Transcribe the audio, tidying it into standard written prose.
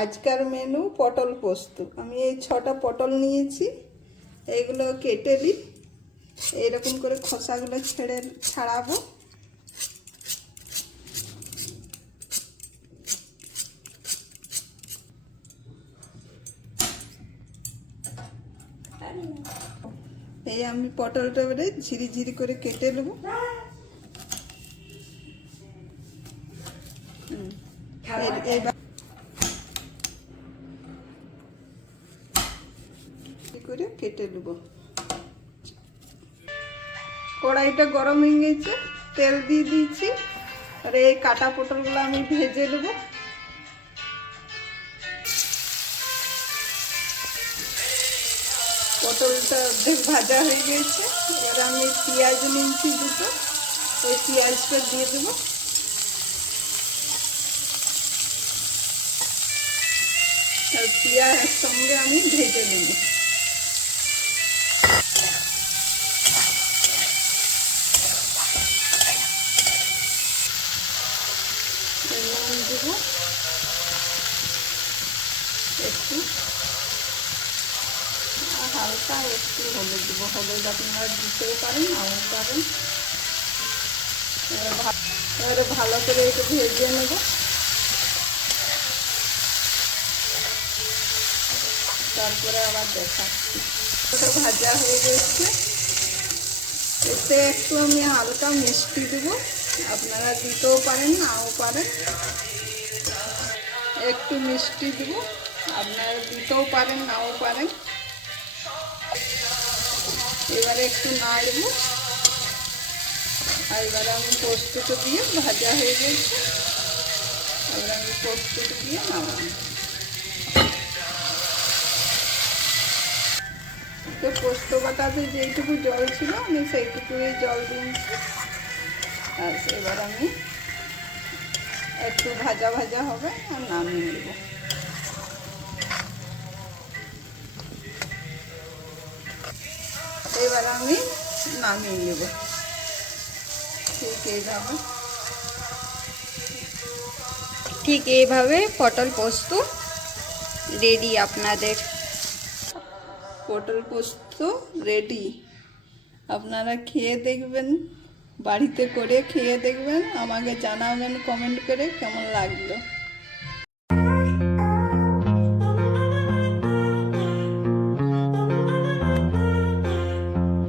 আজকের মেনু পটল পোস্ত। আমি এই 6টা পটল নিয়েছি, এইগুলো কেটে নিই, এইরকম করে খোসাগুলো ছাড়াবো। এই আমি পটলটা এবারে ঝিরি ঝিরি করে কেটে নেব। করে কেটে নেব। কড়াইটা গরম হয়ে গেছে, তেল দিয়ে দিয়েছি, আর এই কাটা পটলগুলো আমি ভেজে নেব। পটলটা অর্ধেক ভাজা হয়ে গেছে, এবার আমি পেঁয়াজ নিয়েছি দুটো, ওই পেঁয়াজটা দিয়ে দেবো। আর পেঁয়াজ সঙ্গে আমি ভেজে নেব। নুন দেবো একটু, হালকা একটু হলুদ দেবো। হলুদ আপনারা দিতেও পারেন, নাও পারেন। এবারে ভালো করে একটু ভেজে নেব। তারপরে আবার দেখাচ্ছি। ওটা ভাজা হয়ে গেছে, এতে একটু আমি হালকা মিষ্টি দেবো, আপনারা দিতেও পারেন, নাও পারেন। একটু মিষ্টি দেবো, আপনারা দিতেও পারেন, নাও পারেন। এবারে একটু নাড়বো। আর এবারে আমি পোস্তটা দিয়ে, ভাজা হয়ে গেছে, এবার আমি পোস্তটা দিয়ে নামাবো। তো পোস্ত বাটাতে যেইটুকু জল ছিল আমি সেইটুকুই জল দিয়েছি। আর এবার আমি একটু ভাজা ভাজা হবে আর নামিয়ে নেব। এবার আমি নামিয়ে নেব। ঠিক এইভাবে পটল পোস্ত রেডি আপনাদের। পটল পোস্ত রেডি। আপনারা খেয়ে দেখবেন, বাড়িতে করে খেয়ে দেখবেন, আমাকে জানাবেন কমেন্ট করে কেমন লাগলো।